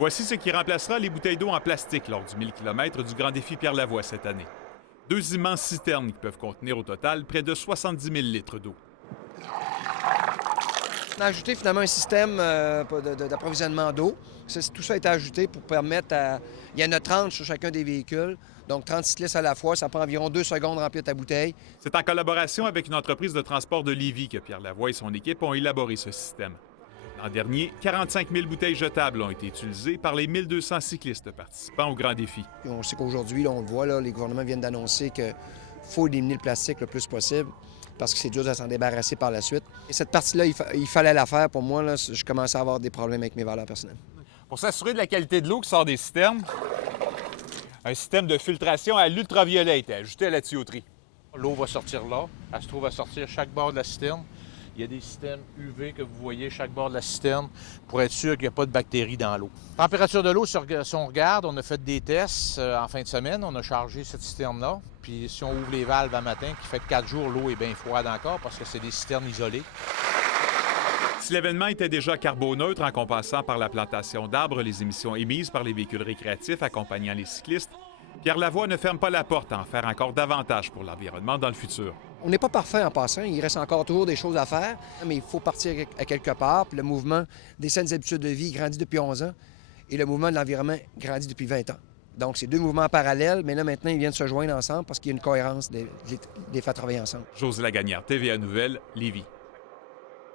Voici ce qui remplacera les bouteilles d'eau en plastique lors du 1000 km du Grand Défi Pierre-Lavoie cette année. Deux immenses citernes qui peuvent contenir au total près de 70 000 litres d'eau. On a ajouté finalement un système d'approvisionnement d'eau. Tout ça a été ajouté pour permettre à... Il y en a 30 sur chacun des véhicules, donc 36 litres à la fois. Ça prend environ 2 secondes de remplir ta bouteille. C'est en collaboration avec une entreprise de transport de Lévis que Pierre-Lavoie et son équipe ont élaboré ce système. L'an dernier, 45 000 bouteilles jetables ont été utilisées par les 1200 cyclistes participants au Grand Défi. On sait qu'aujourd'hui, on le voit, là, les gouvernements viennent d'annoncer qu'il faut éliminer le plastique le plus possible parce que c'est dur de s'en débarrasser par la suite. Et cette partie-là, il fallait la faire. Pour moi, là, je commençais à avoir des problèmes avec mes valeurs personnelles. Pour s'assurer de la qualité de l'eau qui sort des citernes, un système de filtration à l'ultraviolet a été ajouté à la tuyauterie. L'eau va sortir là. Elle se trouve à sortir chaque bord de la citerne. Il y a des systèmes UV que vous voyez chaque bord de la citerne pour être sûr qu'il n'y a pas de bactéries dans l'eau. Température de l'eau, si on regarde, on a fait des tests en fin de semaine. On a chargé cette citerne-là. Puis si on ouvre les valves un matin, qui fait que 4 jours, l'eau est bien froide encore parce que c'est des citernes isolées. Si l'événement était déjà carboneutre en compensant par la plantation d'arbres les émissions émises par les véhicules récréatifs accompagnant les cyclistes, Pierre-Lavoie ne ferme pas la porte à en faire encore davantage pour l'environnement dans le futur. On n'est pas parfait en passant. Il reste encore toujours des choses à faire, mais il faut partir à quelque part. Puis le mouvement des saines habitudes de vie grandit depuis 11 ans et le mouvement de l'environnement grandit depuis 20 ans. Donc, c'est deux mouvements parallèles, mais là, maintenant, ils viennent se joindre ensemble parce qu'il y a une cohérence de les faire travailler ensemble. José Lagagnère, TVA Nouvelles, Lévis.